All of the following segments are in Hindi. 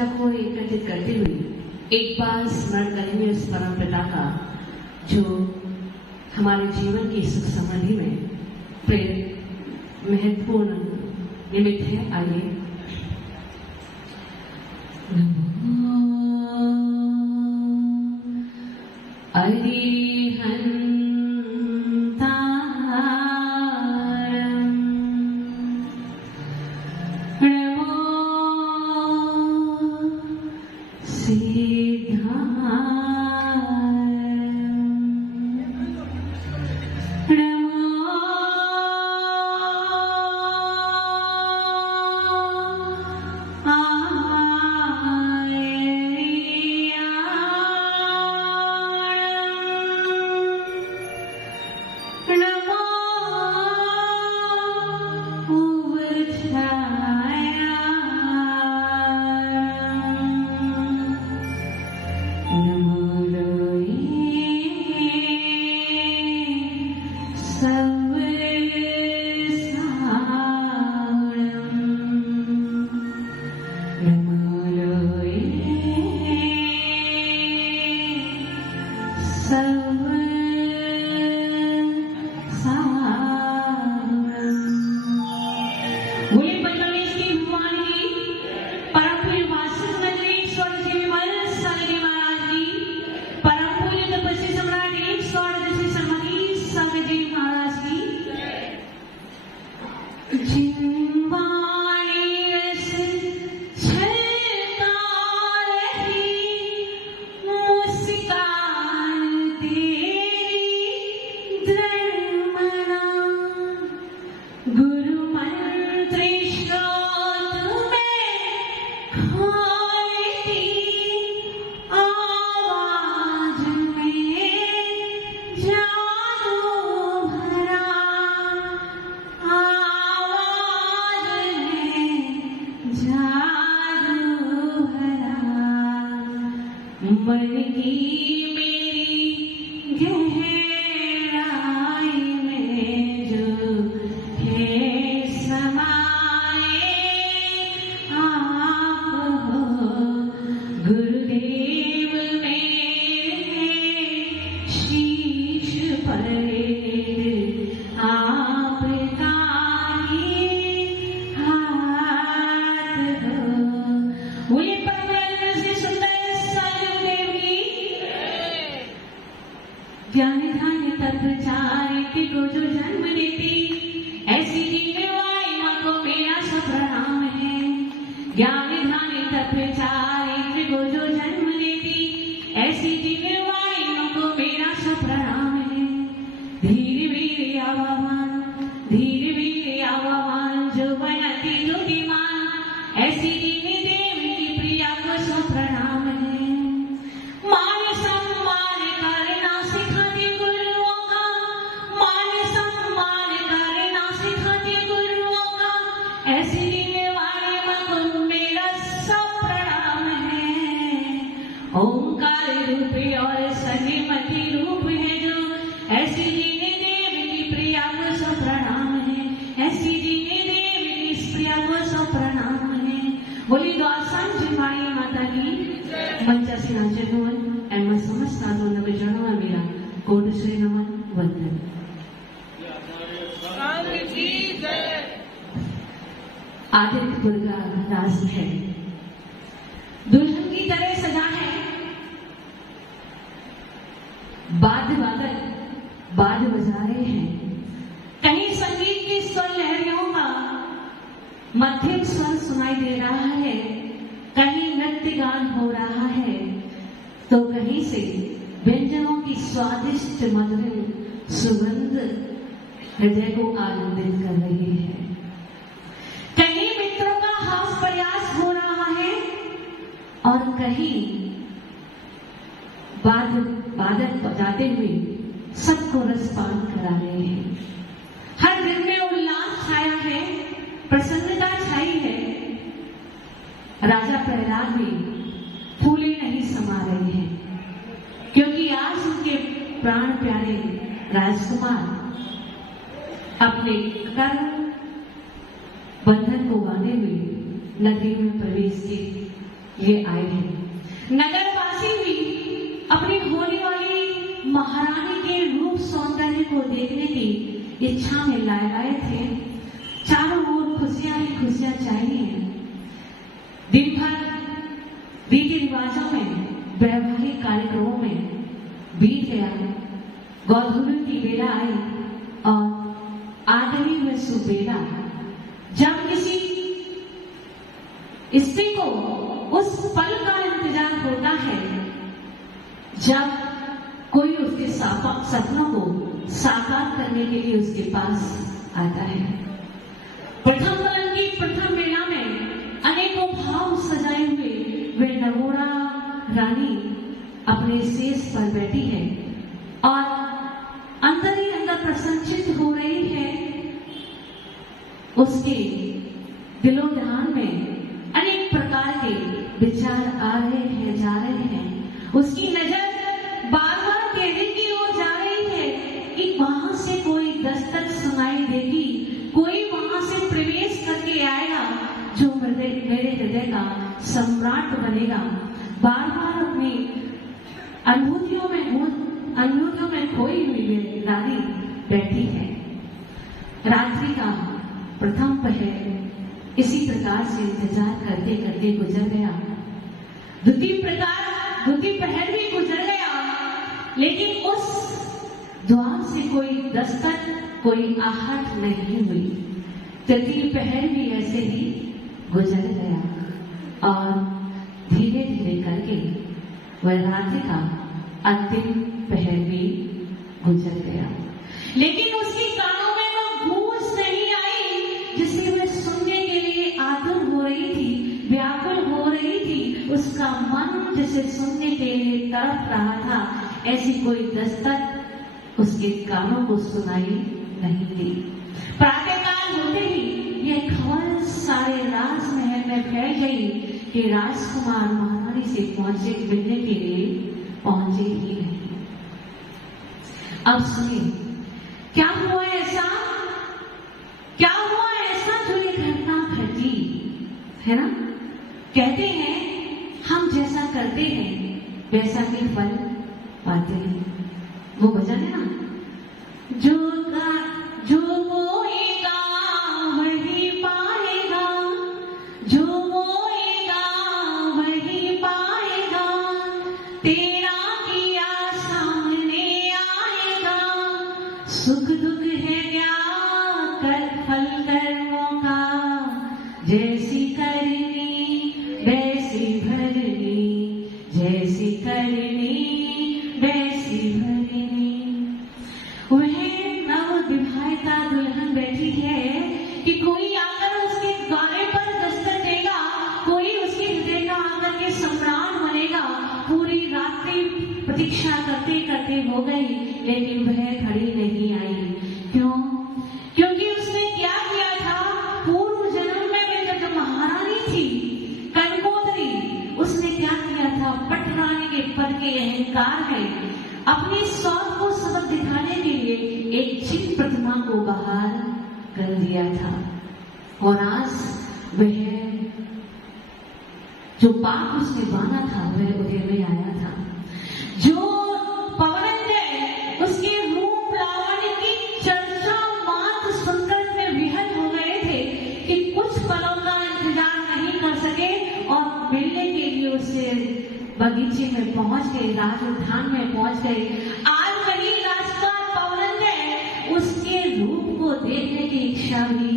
ऊर्जा को एकत्रित करते हुए एक बार स्मरण करेंगे उस परम पिता का जो हमारे जीवन की सुख समृद्धि में महत्वपूर्ण निमित्त है। आइए। अपने कर्म बंधन को बांधे हुए नगरी में प्रवेश किए। ये आए हैं। नगरवासी भी अपनी होने वाली महारानी के रूप सौंदर्य को देखने की इच्छा में लाए थे। चारों ओर खुशियां ही खुशियां चाहिए। दिन भर रीति रिवाजों में, वैवाहिक कार्यक्रमों में बीत गया। गोधूली की बेला आई और आदमी में सुबेला। जब किसी स्त्री को उस पल का इंतजार होता है जब कोई उसके सपनों को साकार करने के लिए उसके पास आता है। प्रथम मिलन की प्रथम बेला में अनेकों भाव सजाए हुए वे नगोरा रानी अपने सेज पर बैठी है और अंदर ही अंदर प्रसन्नचित्त हो रही है। उसके दिलो ध्यान में अनेक प्रकार के विचार आ रहे हैं, जा रहे हैं। उसकी नजर बार बार केबिन की ओर जा रही है कि वहां से कोई दस्तक सुनाई देगी, कोई वहां से प्रवेश करके आएगा जो मेरे हृदय का सम्राट बनेगा। बार बार अपनी अनुभूतियों में खोई हुई रानी बैठी है। रात्रि का प्रथम पहर इसी प्रकार से इंतजार करते करते गुजर गया। द्वितीय पहर भी गुजर गया, लेकिन उस द्वार से कोई दस्तक, कोई आहट नहीं हुई। तृतीय पहर भी ऐसे ही गुजर गया और धीरे धीरे करके वह रात्रि का अंतिम पहर भी गुजर गया। लेकिन उसके कानों में वो गूंज नहीं आई जिसे वह सुनने के लिए आतुर हो रही थी, व्याकुल हो रही थी। उसका मन जिसे सुनने के लिए तड़प रहा था, ऐसी कोई दस्तक उसके कानों को सुनाई नहीं दी। प्रातःकाल होते ही यह खबर सारे राजमहल में फैल गई कि राजकुमार महारानी से मिलने के लिए पहुंचे ही नहीं। अब सुनिए, क्या हुआ ऐसा जो ये घटना घटी है ना। कहते हैं हम जैसा करते हैं वैसा ही फल पाते हैं। वो भजन है ना, जो बोएगा वही पाएगा, जो बोएगा वही पाएगा, तेरा किया सामने आएगा। सुख दुख है क्या फल कर्मों का, जैसी करनी वैसी भरनी, जैसी करनी वैसी भरनी। वह नव विवाहिता दुल्हन बैठी है कि कोई आकर उसके द्वारे पर दस्तक देगा, कोई उसके हृदय का आकर के सम्राट बनेगा। पूरी रात्रि प्रतीक्षा करते करते हो गई, लेकिन वह घड़ी नहीं आई। क्यों? क्योंकि उसने क्या किया था, पूर्व जन्म में वह जब महारानी थी कंकोदरी, उसने क्या किया था, पटरानी के पद के अहंकार में अपनी सौत को सबक दिखाने के लिए एक चिन्ह प्रतिमा को बाहर कर दिया था। और आज वह जो पाप उसने बांधा था वह उदय में आया था। जो पवनंजय उसके रूप लावण्य की चर्चा मात्र सुनकर में विहल हो गए थे कि कुछ पलों का इंतजार नहीं कर सके और मिलने के लिए उससे बगीचे में पहुंच गए, राज उद्यान में पहुंच गए। आज वही राजकुमार पवनंजय उसके रूप को देखने की इच्छा भी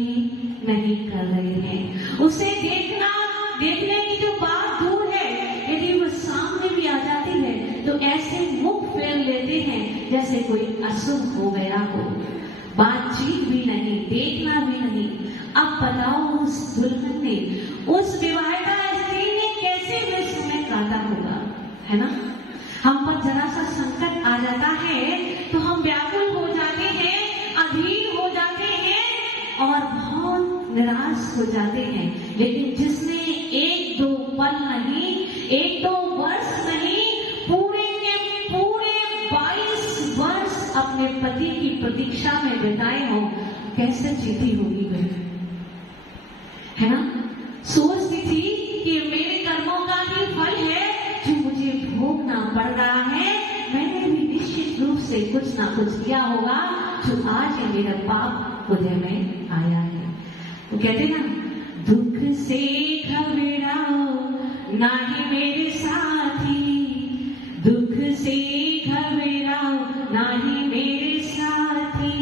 नहीं कर रहे हैं। उसे देखने की जो बात दूर है, यदि वो सामने भी आ जाती है तो ऐसे मुख फेर लेते हैं जैसे कोई अशुभ हो गया हो। बातचीत भी नहीं, देखना भी नहीं। अब बताओ उस दुल्हन ने, उस विवाहिता स्त्री ने कैसे वे समय काटा होगा, है ना। हम पर जरा सा संकट आ जाता है तो हम व्याकुल हो जाते हैं, अधीर हो जाते हैं और बहुत निराश हो जाते हैं। लेकिन जिसने एक दो पल नहीं, एक दो वर्ष नहीं, पूरे के पूरे 22 वर्ष अपने पति की प्रतीक्षा में बिताए हो, कैसे जीती होगी वह, है ना। सोचती थी कि मेरे कर्मों का पड़ रहा है, मैंने भी निश्चित रूप से कुछ ना कुछ किया होगा जो आज ये मेरा पाप उदय में आया है। वो कहते ना, दुख से घबराओ नाही मेरे साथी, दुख से घबराओ नाही मेरे साथी,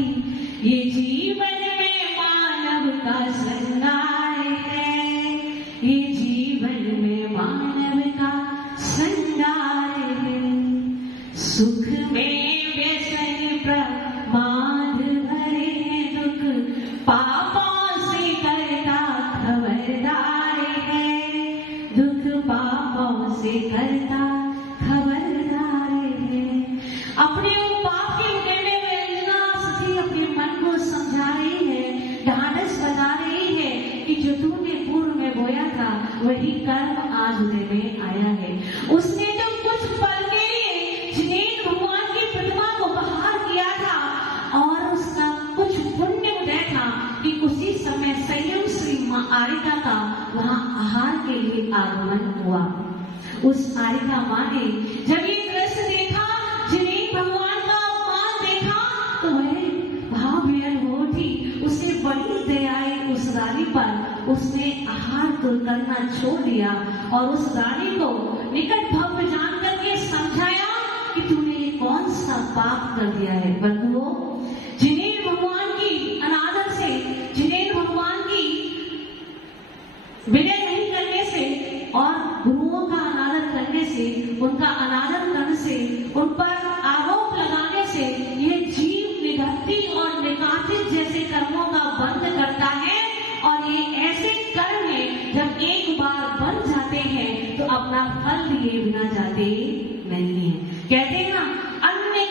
ये जीवन में मानव का संगार है, ये जीवन में मानव का संगार है। सुख में व्यसन प्रमाद भरे दुख, पापों से करता खबरदार है, दुख पापों से करता खबरदार है। अपने पाप के उगड़ने में अंजना सती अपने मन को समझा रही है, ढांढस बता रही है कि जो तूने पूर्व में बोया था वही कर्म आज उदय में आया है। उसने जो कुछ पल के लिए जिनेन्द्र भगवान की प्रतिमा को बहार किया था और उसका कुछ पुण्य उदय था कि उसी समय संयम श्री मां आरिका का वहां आहार के लिए आगमन हुआ। उस आरिका मां ने जब ये दृश्य देखा, जिनेन्द्र भगवान का अपमान देखा, तो वह भाव विहल हो उठी। उसे बड़ी दया आई उस रानी पर। उसने आहार को करना छोड़ दिया और उस रानी को निकट भव्य जान करके समझाया कि तूने ये कौन सा पाप कर दिया है। बंधुओं, जिनेन्द्र भगवान की अनादर से, जिनेन्द्र भगवान की विनय नहीं करने से और गुरुओं का अनादर करने से, उनका अनादर करने से, उन पर आरोप लगाने से ये जीव निभक्ति और निकातित जैसे कर्मों का बंध करता है। और ये ऐसे कर्म है जब एक बार बन जाते हैं तो अपना फल लिए बिना जाते नहीं है। कहते हैं ना, अन्य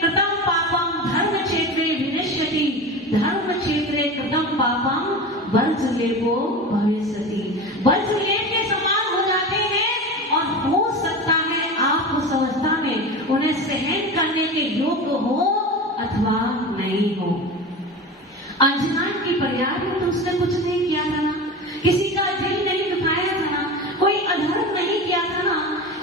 कृतम पापम धर्म क्षेत्रे विनश्यति, धर्म क्षेत्रे कृतम पापम वज्रलेपो भविष्यति। वज्रलेप के समान हो जाते हैं और हो सकता है आप उस अवस्था में उन्हें सहन करने के योग्य हो अथवा नहीं हो। अंजना की पर्याय में तो उसने कुछ नहीं किया था ना, किसी का दिल नहीं दुखाया था ना, कोई अधर्म नहीं किया था ना,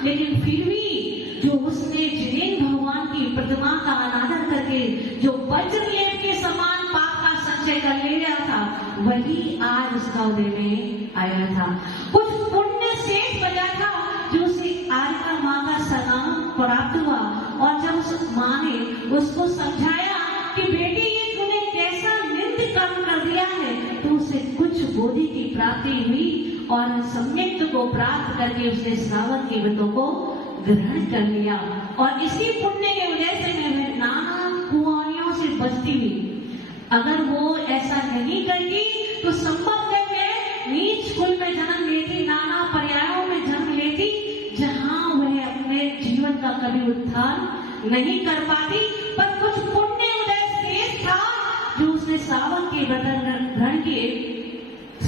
लेकिन फिर भी जो उसने जिनेन्द्र भगवान की प्रतिमा का अनादर करके जो वज्रलेप के समान पाप का संचय कर ले रहा था, वही आज उसका उदय में आया था। कुछ पुण्य शेष बचा था जो उसे आरिका मां का सलाम प्राप्त हुआ। और जब उस मां ने उसको समझाया कि बेटी ये तूने कैसा निंद कर्म कर दिया है, तो उसे कुछ बोधि की प्राप्ति हुई और सम्यक्त को प्राप्त करके उसने श्रावण के व्रतों को ग्रहण कर लिया। और इसी पुण्य के वजह से मैं नाना कुआनियों से बचती हुई। अगर वो ऐसा नहीं करती तो संभव है मैं नीच कुल में जन्म लेती, नाना पर्यायों में जन्म लेती, जहां वह अपने जीवन का कभी उत्थान नहीं कर पाती। पर कुछ पुण्य उदय शेष था जो उसने श्रावण के व्रत ग्रहण किए,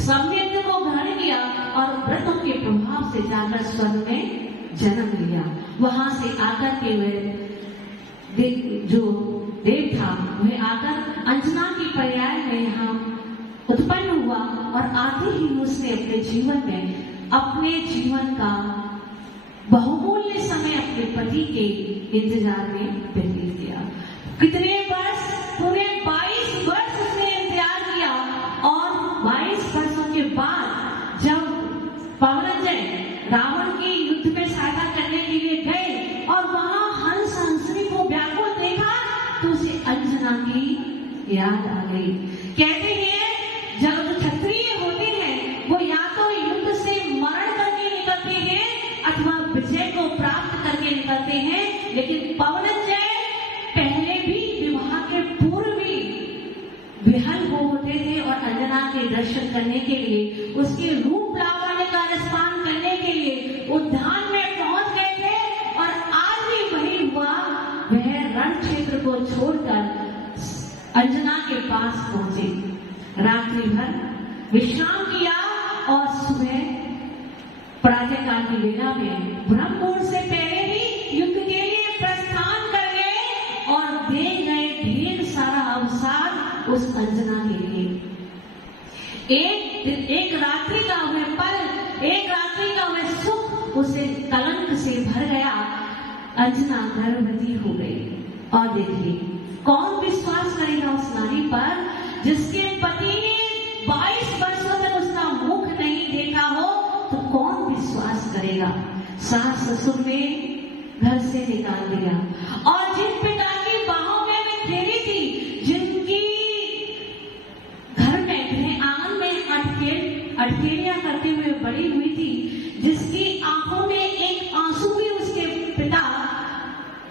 सम्यक्त को ग्रहण किया और व्रतों के प्रभाव से जाकर स्वर्ग में जन्म लिया। वहां से आकर के वह जो देव था वह आकर अंजना की पर्याय में यहाँ उत्पन्न हुआ और आते ही उसने अपने जीवन का बहुमूल्य समय अपने पति के इंतजार में व्यतीत किया। कितने वर्ष? पूरे 22 वर्ष उसने इंतजार किया। और 22 वर्षों के बाद जब पवनंजय रावण की युद्ध में सहायता करने के लिए गए और वहां हंस हंसनी को व्याकुल देखा तो उसे अंजना की याद आ गई। कहते हैं जब जो क्षत्रिय होते हैं वो या तो युद्ध से मरण करके निकलते हैं अथवा विजय को प्राप्त करके निकलते हैं, लेकिन पवनंजय पहले भी विवाह के पूर्व भी विहल होते थे और अंजना के दर्शन करने के लिए, उसके रूप लावण्य का रसपान करने के लिए उद्यान में पहुंच गए थे। और आज भी वही हुआ, वह रण क्षेत्र को छोड़कर अंजना के पास पहुंचे, रात्रि भर विश्राम किया और सुबह प्रातःकाल की वेला में ब्रह्ममुहूर्त से पहले ही युद्ध के लिए प्रस्थान कर गए और दे गए ढेर सारा अवसर उस अंजना के लिए। एक रात्रि का वह पल, एक रात्रि का वह सुख उसे कलंक से भर गया। अंजना गर्भवती हो गई। और देखिए कौन विश्वास करेगा उस नारी पर जिसके पति ने 22 वर्षों तक उसका मुख नहीं देखा हो, तो कौन विश्वास करेगा। सास ससुर ने घर से निकाल दिया और जिन पिता की बाहों में मैं खेली थी, जिनकी घर में आंगन में अटकेलियां करते हुए बड़ी हुई थी, जिसकी आंखों में एक आंसू भी उसके पिता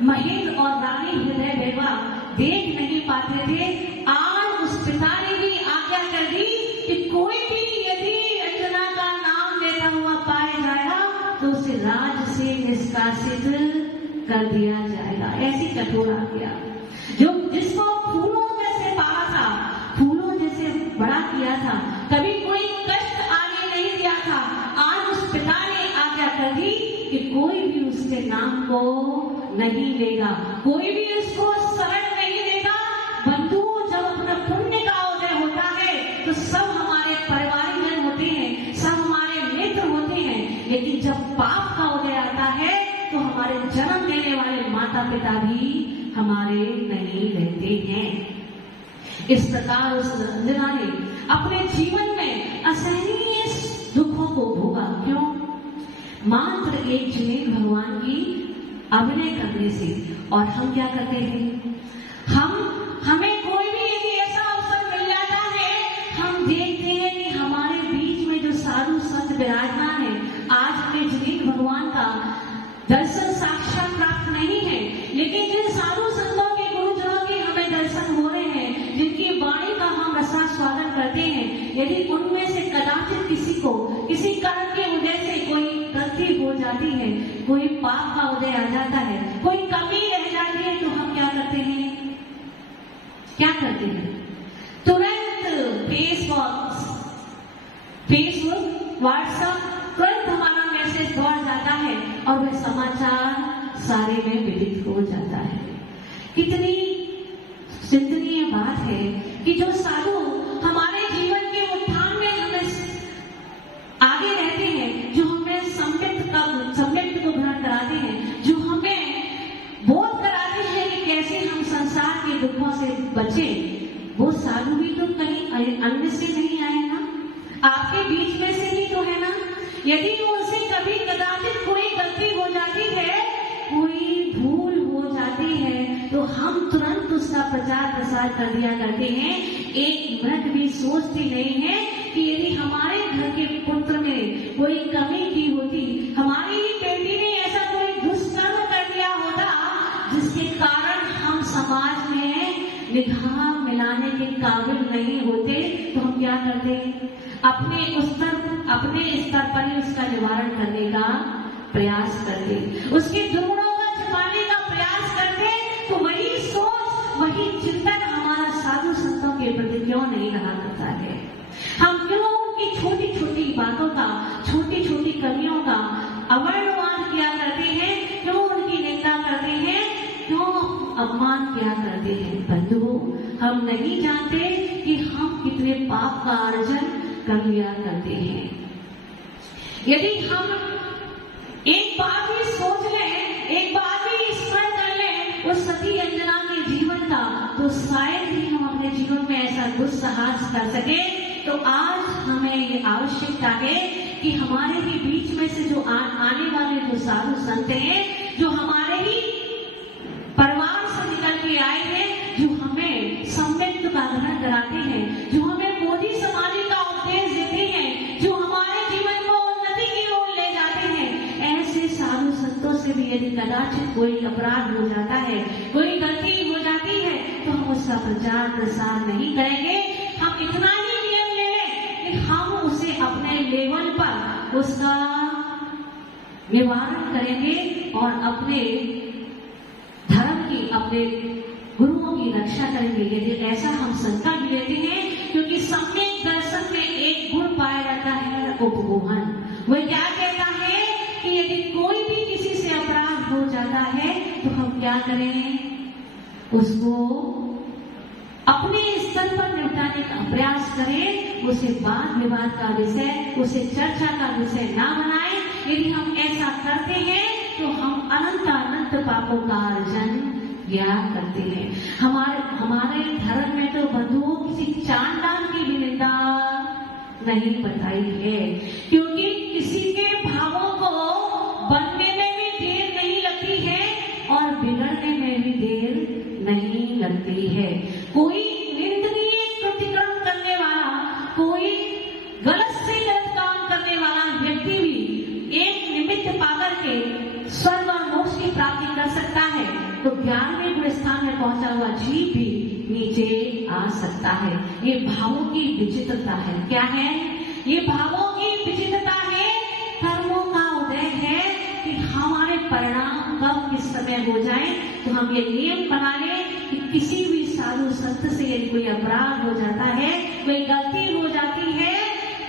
महेंद्र और रानी हृदय बेवा देख नहीं पाते थे, आज उस पिता ने भी आज्ञा कर दी कि कोई भी यदि अंजना का नाम लेता हुआ पाया जाएगा तो उसे राज से निष्कासित कर दिया जाएगा। ऐसी कठोर आज्ञा जो जिसको फूलों जैसे पाला था, फूलों जैसे बड़ा किया था, कभी कोई कष्ट आने नहीं दिया था, आज उस पिता ने आज्ञा कर दी कि कोई भी उसके नाम को नहीं लेगा, कोई भी उसको शरण नहीं लेगा। बंधु, जब अपना पुण्य का उदय होता है तो सब हमारे परिवारजन होते हैं, सब हमारे मित्र होते हैं, लेकिन जब पाप का उदय आता है तो हमारे जन्म देने वाले माता पिता भी हमारे नहीं रहते हैं। इस प्रकार उस अंजना ने अपने जीवन में असहनीय दुखों को भोगा। क्यों? मात्र एक जिनेन्द्र भगवान की अभिनय करने से। और हम क्या करते हैं? हमें कोई भी यदि ऐसा अवसर मिल जाता है, हम देखते हैं कि हमारे बीच में जो साधु संत विराजमान है, आज हमें जिनेन्द्र भगवान का दर्शन साक्षात प्राप्त नहीं है, लेकिन जिन साधु संतों के गुरुजनों के हमें दर्शन हो रहे हैं, जिनकी वाणी का हम रसा स्वागत करते हैं, यदि उनमें से कदाचित किसी को किसी कर्म के उदय से कोई गलती हो जाती है, कोई पाप का उदय आ जाता है, कोई कमी रह जाती है, तो हम क्या करते हैं? तुरंत फेसबुक व्हाट्सएप तुरंत हमारा मैसेज दौड़ जाता है और वह समाचार सारे में विदित हो जाता है। कितनी चिंतनीय बात है कि जो साधु हमारे जीवन के उत्थान में हमें आगे रहते हैं, जो हमें सम्यक्त को ग्रहण कराते हैं, जो हमें बोध कराते हैं कि कैसे हम संसार के दुखों से बचे, वो साधु भी तो कहीं अन्य से नहीं आए ना, आपके बीच में से ही तो है ना। यदि उनसे कभी कदाचित कोई गलती हो जाती है, कोई भूल हो जाती है, तो हम तुरंत उसका प्रचार प्रसार कर दिया करते हैं। एक मिनट भी सोचते नहीं है कि यदि हमारे घर के पुत्र में कोई कमी की होती, हमारी ही बेटी ने ऐसा कोई दुष्कर्म कर दिया होता जिसके कारण हम समाज में निगाह मिलाने के काबिल नहीं होते, तो हम क्या करते? अपने स्तर पर ही उसका निवारण करने का प्रयास करते, उसके दुर्गुणों का छिपाने का प्रयास करते। तो वही सोच, वही चिंतन हमारा साधु संतों के प्रति क्यों नहीं रहा करता है? हम क्यों उनकी छोटी छोटी बातों का, छोटी छोटी कमियों का अवर्णवाद किया करते हैं? क्यों उनकी निंदा करते हैं? क्यों अपमान किया करते हैं? बंधुओं, हम नहीं जानते कि हम कितने पाप का अर्जन कर लिया करते हैं। यदि हम एक बार भी सोच लें, एक बार भी स्मरण कर लें उस सती अंजना के जीवन का, तो शायद ही हम अपने जीवन में ऐसा दुस्साहस कर सके। तो आज हमें ये आवश्यकता है कि हमारे ही बीच में से जो आने वाले जो साधु संत हैं, जो हमारे ही परिवार से निकल के आए हैं, जो हमें सम्यक्त का ग्रहण कराते हैं, जो हमें मोदी समाधि का उपदेश देते हैं, जो हमारे जीवन को उन्नति की ओर ले जाते हैं, ऐसे साधु संतों से भी यदि कदाचित कोई अपराध हो जाता है, कोई गलती हो जाती है, तो हम उसका प्रचार प्रसार नहीं करेंगे। हम इतना ही नियम ले लें कि हम उसे अपने लेवल पर उसका निवारण करेंगे और अपने धर्म की, अपने गुरुओं की रक्षा करेंगे। यदि ऐसा हम संकल्प लेते हैं, क्योंकि सम्यक दर्शन में एक गुण पाया जाता है, उपगोहन। वह क्या कहता है कि यदि कोई भी किसी से अपराध हो जाता है, तो हम क्या करें? उसको अपने स्तर पर निपटाने का प्रयास करें, उसे वाद विवाद का विषय, उसे चर्चा का विषय ना बनाएं। यदि हम ऐसा करते हैं तो हम अनंत अनंत पापों का अर्जन किया करते हैं। हमारे धर्म में तो बंधुओं किसी चांडाल की भी निंदा नहीं बताई है, क्योंकि किसी के भावों को बनने में भी देर नहीं लगती है और बिगड़ने में भी देर नहीं लगती है। कोई निंदनीय कृतिक्रम करने वाला, कोई गलत से गलत काम करने वाला व्यक्ति भी एक निमित्त पाकर के स्वर्ग और मोक्ष की प्राप्ति कर सकता है, तो 11वें गुण स्थान में पहुंचा हुआ जीव भी नीचे आ सकता है। ये भावों की विचित्रता है। क्या है? ये भावों की विचित्रता है, कर्मों का उदय है कि हमारे परिणाम कब किस समय हो जाए। तो हम ये नियम बना लें कि किसी भी साधु संत से यदि कोई अपराध हो जाता है, कोई गलती हो जाती है,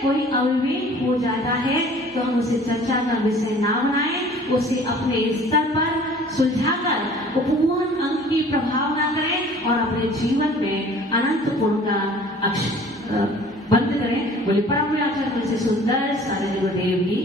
कोई अविवेक हो जाता है, तो हम उसे चर्चा का विषय ना बनाएं, उसे अपने स्तर पर सुलझाकर उपवन अंग की प्रभाव ना करें और अपने जीवन में अनंत पुण्य का बंद करें। बोले परम आचार्य से सुंदर सारे गुरुदेव की